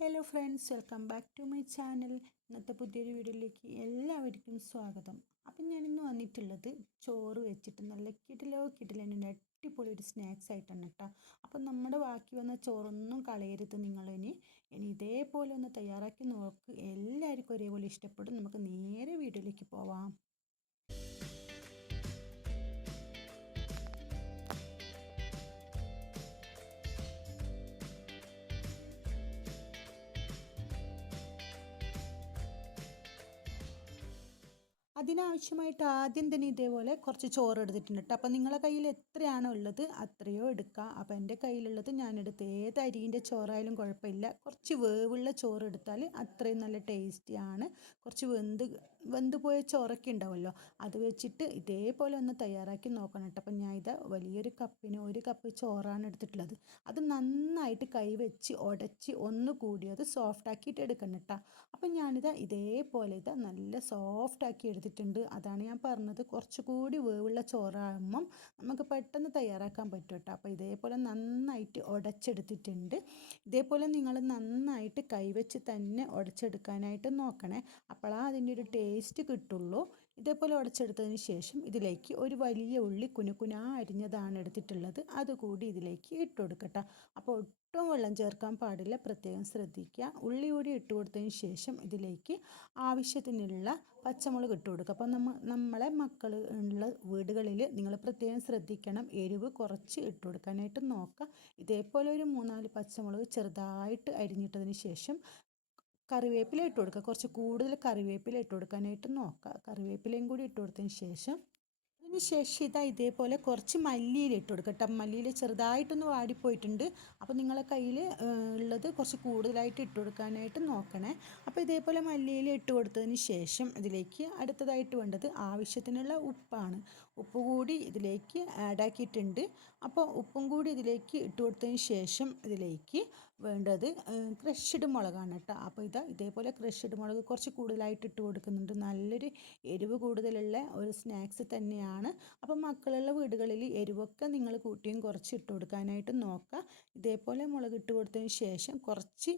Hello friends welcome back to my channel ഇന്നത്തെ പുതിയൊരു വീഡിയോയിലേക്ക് എല്ലാവർക്കും സ്വാഗതം. അപ്പം ഞാനിന്ന് വന്നിട്ടുള്ളത് ചോറ് വെച്ചിട്ട് നല്ല കിടിലോ കിടിലോ അടിപൊളി ഒരു സ്നാക്സ് ആയിട്ടാണ് കേട്ടോ. അപ്പം നമ്മുടെ ബാക്കി വന്ന ചോറൊന്നും കളയരുത് നിങ്ങളിനി. ഇനി ഇതേപോലെ ഒന്ന് തയ്യാറാക്കി നോക്ക്. എല്ലാവർക്കും ഒരേപോലെ ഇഷ്ടപ്പെടും. നമുക്ക് നേരെ വീഡിയോയിലേക്ക് പോവാം. അതിനാവശ്യമായിട്ട് ആദ്യം തന്നെ ഇതേപോലെ കുറച്ച് ചോറ് എടുത്തിട്ടുണ്ട് കേട്ടോ. അപ്പോൾ നിങ്ങളുടെ കയ്യിൽ എത്രയാണോ ഉള്ളത് അത്രയോ എടുക്കുക അപ്പോൾ എന്റെ കയ്യിലുള്ളത് ഞാനെടുത്ത് ഏത് അരിന്റെ ചോറായാലും കുഴപ്പമില്ല. കുറച്ച് വേവുള്ള ചോറ് എടുത്താൽ അത്രയും നല്ല ടേസ്റ്റിയാണ് കുറച്ച് വെന്ത് വെന്ത് പോയ ചോറൊക്കെ ഉണ്ടാവുമല്ലോ. അത് വെച്ചിട്ട് ഇതേപോലെ ഒന്ന് തയ്യാറാക്കി നോക്കണം കേട്ടോ. അപ്പം ഞാൻ ഇത് വലിയൊരു കപ്പിന് ഒരു കപ്പ് ചോറാണ് എടുത്തിട്ടുള്ളത്. അത് നന്നായിട്ട് കൈവച്ച് ഉടച്ച് ഒന്ന് കൂടി അത് സോഫ്റ്റ് ആക്കിയിട്ട് എടുക്കണം കേട്ടോ. അപ്പം ഞാനിത് ഇതേപോലെ ഇത് നല്ല സോഫ്റ്റ് ആക്കി എടുത്തിട്ട് എടുത്തിട്ടുണ്ട് അതാണ് ഞാൻ പറഞ്ഞത്. കുറച്ചുകൂടി വേവുള്ള ചോറാകുമ്പം നമുക്ക് പെട്ടെന്ന് തയ്യാറാക്കാൻ പറ്റും കേട്ടോ. അപ്പോൾ ഇതേപോലെ നന്നായിട്ട് ഉടച്ചെടുത്തിട്ടുണ്ട്. ഇതേപോലെ നിങ്ങൾ നന്നായിട്ട് കൈവച്ച് തന്നെ ഉടച്ചെടുക്കാനായിട്ട് നോക്കണേ. അപ്പോഴാണ് അതിന്റെ ഒരു ടേസ്റ്റ് കിട്ടുള്ളൂ. ഇതേപോലെ ഉടച്ചെടുത്തതിന് ശേഷം ഇതിലേക്ക് ഒരു വലിയ ഉള്ളി കുനുകുനാ അരിഞ്ഞതാണ് എടുത്തിട്ടുള്ളത്. അതുകൂടി ഇതിലേക്ക് ഇട്ട് കൊടുക്കട്ടെ അപ്പോൾ ഒട്ടും വെള്ളം ചേർക്കാൻ പാടില്ല. പ്രത്യേകം ശ്രദ്ധിക്കുക. ഉള്ളി കൂടി ഇട്ട് കൊടുത്തതിന് ശേഷം ഇതിലേക്ക് ആവശ്യത്തിനുള്ള പച്ചമുളക് ഇട്ട് കൊടുക്കുക. അപ്പോൾ നമ്മൾ നമ്മളെ മക്കൾ ഉള്ള വീടുകളിൽ നിങ്ങൾ പ്രത്യേകം ശ്രദ്ധിക്കണം. എരിവ് കുറച്ച് ഇട്ട് കൊടുക്കാനായിട്ട് നോക്കുക. ഇതേപോലെ ഒരു മൂന്നാൽ പച്ചമുളക് ചെറുതായിട്ട് അരിഞ്ഞിട്ടതിന് ശേഷം കറിവേപ്പില ഇട്ട് കൊടുക്കുക കുറച്ച് കൂടുതൽ കറിവേപ്പില ഇട്ട് കൊടുക്കാനായിട്ട് നോക്കുക കറിവേപ്പിലയും കൂടി ഇട്ട് കൊടുത്തതിന് ശേഷം അതിന് ശേഷം ഇതാ ഇതേപോലെ കുറച്ച് മല്ലിയിൽ ഇട്ട് കൊടുക്കുക കേട്ടോ മല്ലിയിൽ ചെറുതായിട്ടൊന്ന് വാടിപ്പോയിട്ടുണ്ട്. അപ്പോൾ നിങ്ങളെ കയ്യിൽ ഉള്ളത് കുറച്ച് കൂടുതലായിട്ട് ഇട്ട് കൊടുക്കാനായിട്ട് നോക്കണേ. അപ്പോൾ ഇതേപോലെ മല്ലിയിൽ ഇട്ട് കൊടുത്തതിന് ശേഷം ഇതിലേക്ക് അടുത്തതായിട്ട് വേണ്ടത് ആവശ്യത്തിനുള്ള ഉപ്പാണ്. ഉപ്പ് കൂടി ഇതിലേക്ക് ആഡാക്കിയിട്ടുണ്ട്. അപ്പോൾ ഉപ്പും കൂടി ഇതിലേക്ക് ഇട്ട് കൊടുത്തതിന് ശേഷം ഇതിലേക്ക് വേണ്ടത് ക്രഷ്ഡ് മുളകാണ് കേട്ടോ. അപ്പോൾ ഇത് ഇതേപോലെ ക്രഷ്ഡ് മുളക് കുറച്ച് കൂടുതലായിട്ട് ഇട്ട് കൊടുക്കുന്നുണ്ട്. നല്ലൊരു എരിവ് കൂടുതലുള്ള ഒരു സ്നാക്സ് തന്നെയാണ്. അപ്പോൾ മക്കളുള്ള വീടുകളിൽ എരിവൊക്കെ നിങ്ങൾ കൂട്ടിയും കുറച്ച് ഇട്ട് കൊടുക്കാനായിട്ട് നോക്കുക. ഇതേപോലെ മുളക് ഇട്ട് കൊടുത്തതിന് ശേഷം കുറച്ച്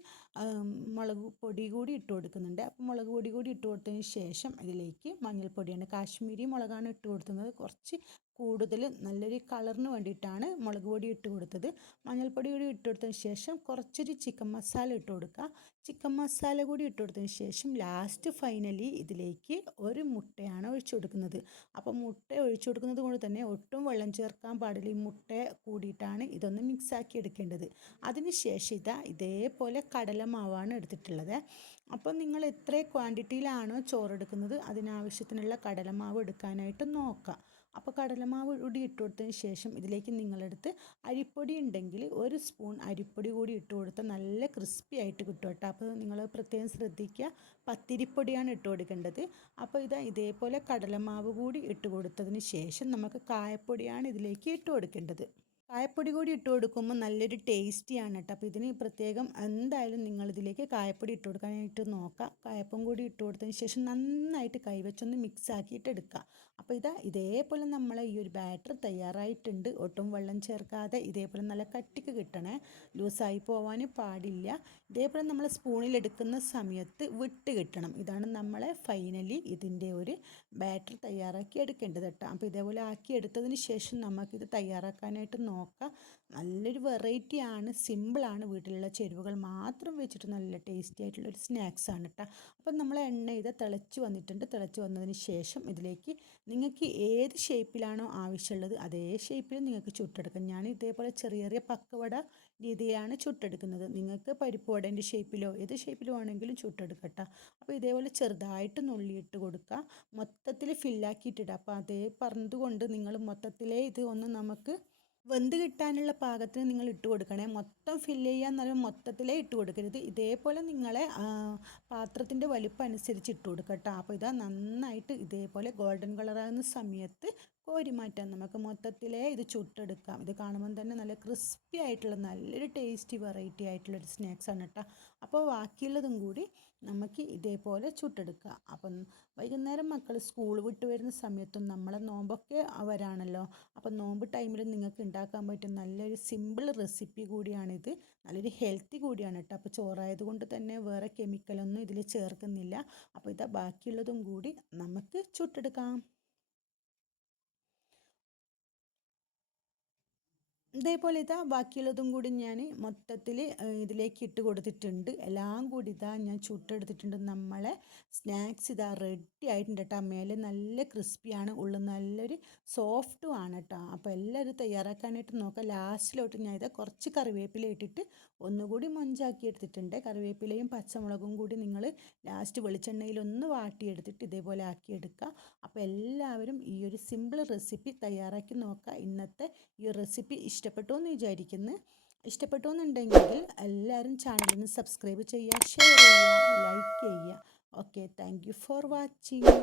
മുളക് പൊടി കൂടി ഇട്ട് കൊടുക്കുന്നുണ്ട്. അപ്പോൾ മുളക് പൊടി കൂടി ഇട്ട് കൊടുത്തതിന് ശേഷം ഇതിലേക്ക് മഞ്ഞൾപ്പൊടിയാണ്. കാശ്മീരി മുളകാണ് ഇട്ട് കൊടുക്കുന്നത്. കുറച്ച് കൂടുതൽ നല്ലൊരു കളറിന് വേണ്ടിയിട്ടാണ് മുളക് പൊടി ഇട്ട് കൊടുത്തത്. മഞ്ഞൾപ്പൊടി കൂടി ഇട്ട് കൊടുത്തതിന് ശേഷം കുറച്ചൊരു ചിക്കൻ മസാല ഇട്ട് കൊടുക്കുക. ചിക്കൻ മസാല കൂടി ഇട്ട് കൊടുത്തതിന് ശേഷം ലാസ്റ്റ് ഫൈനലി ഇതിലേക്ക് ഒരു മുട്ടയാണ് ഒഴിച്ചു കൊടുക്കുന്നത്. അപ്പോൾ മുട്ട ഒഴിച്ചു കൊടുക്കുന്നത് കൊണ്ട് തന്നെ ഒട്ടും വെള്ളം ചേർക്കാൻ പാടില്ല. ഈ മുട്ട കൂടിയിട്ടാണ് ഇതൊന്ന് മിക്സാക്കി എടുക്കേണ്ടത്. അതിന് ശേഷം ഇതാ ഇതേപോലെ കടലമാവാണ് എടുത്തിട്ടുള്ളത്. അപ്പോൾ നിങ്ങൾ എത്ര ക്വാണ്ടിറ്റിയിലാണോ ചോറെടുക്കുന്നത് അതിനാവശ്യത്തിനുള്ള കടലമാവ് എടുക്കാനായിട്ട് നോക്കുക. അപ്പോൾ കടലമാവ് കൂടി ഇട്ട് കൊടുത്തതിന് ശേഷം ഇതിലേക്ക് നിങ്ങളെടുത്ത് അരിപ്പൊടി ഉണ്ടെങ്കിൽ ഒരു സ്പൂൺ അരിപ്പൊടി കൂടി ഇട്ട് കൊടുത്താൽ നല്ല ക്രിസ്പി ആയിട്ട് കിട്ടും കേട്ടോ. അപ്പോൾ നിങ്ങൾ പ്രത്യേകം ശ്രദ്ധിക്കുക. പത്തിരിപ്പൊടിയാണ് ഇട്ട് കൊടുക്കേണ്ടത്. അപ്പോൾ ഇതാ ഇതേപോലെ കടലമാവ് കൂടി ഇട്ട് കൊടുത്തതിന് ശേഷം നമുക്ക് കായപ്പൊടിയാണ് ഇതിലേക്ക് ഇട്ട് കൊടുക്കേണ്ടത്. കായപ്പൊടി കൂടി ഇട്ട് കൊടുക്കുമ്പോൾ നല്ലൊരു ടേസ്റ്റിയാണ് കേട്ടോ അപ്പോൾ ഇതിന് പ്രത്യേകം എന്തായാലും നിങ്ങളിതിലേക്ക് കായപ്പൊടി ഇട്ട് കൊടുക്കാനായിട്ട് നോക്കുക കായപ്പം കൂടി ഇട്ട് കൊടുത്തതിന് ശേഷം നന്നായിട്ട് കൈവച്ചൊന്ന് മിക്സ് ആക്കിയിട്ട് എടുക്കുക അപ്പോൾ ഇതാ ഇതേപോലെ നമ്മൾ ഈ ഒരു ബാറ്റർ തയ്യാറായിട്ടുണ്ട്. ഒട്ടും വെള്ളം ചേർക്കാതെ ഇതേപോലെ നല്ല കട്ടിക്ക് കിട്ടണേ. ലൂസായി പോവാൻ പാടില്ല. ഇതേപോലെ നമ്മൾ സ്പൂണിൽ എടുക്കുന്ന സമയത്ത് വിട്ട് കിട്ടണം. ഇതാണ് നമ്മളെ ഫൈനലി ഇതിന്റെ ഒരു ബാറ്റർ തയ്യാറാക്കി എടുക്കേണ്ടത് കേട്ടോ അപ്പോൾ ഇതേപോലെ ആക്കി എടുത്തതിന് ശേഷം നമുക്കിത് തയ്യാറാക്കാനായിട്ട് നോക്കാം നോക്കുക. നല്ലൊരു വെറൈറ്റി വെറൈറ്റിയാണ് സിമ്പിളാണ് വീട്ടിലുള്ള ചേരുവകൾ. മാത്രം വെച്ചിട്ട് നല്ല ടേസ്റ്റി ആയിട്ടുള്ള ഒരു സ്നാക്സ് ആണ് കേട്ടോ അപ്പം നമ്മൾ എണ്ണ ഇത് തിളച്ച് വന്നിട്ടുണ്ട്. തിളച്ച് വന്നതിന് ശേഷം ഇതിലേക്ക് നിങ്ങൾക്ക് ഏത് ഷേപ്പിലാണോ ആവശ്യമുള്ളത് അതേ ഷേപ്പിൽ നിങ്ങൾക്ക് ചുട്ടെടുക്കാം. ഞാൻ ഇതേപോലെ ചെറിയ ചെറിയ പക്കവട രീതിയിലാണ് ചുട്ടെടുക്കുന്നത്. നിങ്ങൾക്ക് പരിപ്പ് വടേന്റെ ഷേപ്പിലോ ഏത് ഷേപ്പിലോ ആണെങ്കിലും ചുട്ടെടുക്കട്ടോ അപ്പോൾ ഇതേപോലെ ചെറുതായിട്ട് നുള്ളിയിട്ട് കൊടുക്കുക. മൊത്തത്തിൽ ഫില്ലാക്കിയിട്ടിടുക അപ്പോൾ അതേ പറഞ്ഞതുകൊണ്ട് നിങ്ങൾ മൊത്തത്തിലേ ഇത് ഒന്ന് നമുക്ക് വെന്ത് കിട്ടാനുള്ള പാകത്തിന് നിങ്ങൾ ഇട്ട് കൊടുക്കണേ. മൊത്തം ഫില്ല് ചെയ്യാൻ നല്ല മൊത്തത്തിലേ ഇട്ട് കൊടുക്കരുത്. ഇതേപോലെ നിങ്ങളെ പാത്രത്തിന്റെ വലിപ്പം അനുസരിച്ച് ഇട്ട് കൊടുക്കട്ടോ കേട്ടോ. അപ്പോൾ ഇതാ നന്നായിട്ട് ഇതേപോലെ ഗോൾഡൻ കളറാകുന്ന സമയത്ത് കോരി മാറ്റാം നമുക്ക് മൊത്തത്തിലേ ഇത് ചുട്ടെടുക്കാം. ഇത് കാണുമ്പോൾ തന്നെ നല്ല ക്രിസ്പി ആയിട്ടുള്ള നല്ലൊരു ടേസ്റ്റി വെറൈറ്റി ആയിട്ടുള്ളൊരു സ്നാക്സാണ് കേട്ടോ അപ്പോൾ ബാക്കിയുള്ളതും കൂടി നമുക്ക് ഇതേപോലെ ചുട്ടെടുക്കാം. അപ്പം വൈകുന്നേരം മക്കൾ സ്കൂൾ വിട്ട് വരുന്ന സമയത്തും നമ്മളെ നോമ്പൊക്കെ വരാണല്ലോ അപ്പം നോമ്പ് ടൈമിൽ നിങ്ങൾക്ക് ഉണ്ടാക്കാൻ പറ്റും നല്ലൊരു സിമ്പിൾ റെസിപ്പി കൂടിയാണിത്. നല്ലൊരു ഹെൽത്തി കൂടിയാണ് കേട്ടോ അപ്പോൾ ചോറായത് കൊണ്ട് തന്നെ വേറെ കെമിക്കലൊന്നും ഇതിൽ ചേർക്കുന്നില്ല. അപ്പോൾ ഇതാ ബാക്കിയുള്ളതും കൂടി നമുക്ക് ചുട്ടെടുക്കാം. ഇതേപോലെ ഇതാ ബാക്കിയുള്ളതും കൂടി ഞാൻ മൊത്തത്തിൽ ഇതിലേക്ക് ഇട്ട് കൊടുത്തിട്ടുണ്ട്. എല്ലാം കൂടി ഇതാ ഞാൻ ചുട്ടെടുത്തിട്ടുണ്ട്. നമ്മളെ സ്നാക്സ് ഇതാ റെഡി ആയിട്ടുണ്ട് കേട്ടോ മേലെ നല്ല ക്രിസ്പിയാണ് ഉള്ളിൽ നല്ലൊരു സോഫ്റ്റും ആണ് കേട്ടോ അപ്പോൾ എല്ലാവരും തയ്യാറാക്കാനായിട്ട് നോക്കാം. ലാസ്റ്റിലോട്ട് ഞാൻ ഇതാ കുറച്ച് കറിവേപ്പില ഇട്ടിട്ട് ഒന്നുകൂടി മൊഞ്ചാക്കി എടുത്തിട്ടുണ്ട്. കറിവേപ്പിലയും പച്ചമുളകും കൂടി നിങ്ങൾ ലാസ്റ്റ് വെളിച്ചെണ്ണയിൽ ഒന്ന് വാട്ടിയെടുത്തിട്ട് ഇതേപോലെ ആക്കിയെടുക്കുക. അപ്പോൾ എല്ലാവരും ഈ ഒരു സിമ്പിൾ റെസിപ്പി തയ്യാറാക്കി നോക്കുക. ഇന്നത്തെ ഈ റെസിപ്പി ഇഷ്ടപ്പെട്ടു എന്ന് വിചാരിക്കുന്നു. ഇഷ്ടപ്പെട്ടു എന്നുണ്ടെങ്കിൽ എല്ലാവരും ചാനലിന് സബ്സ്ക്രൈബ് ചെയ്യുക ഷെയർ ചെയ്യുക ലൈക്ക് ചെയ്യുക. Okay thank you for watching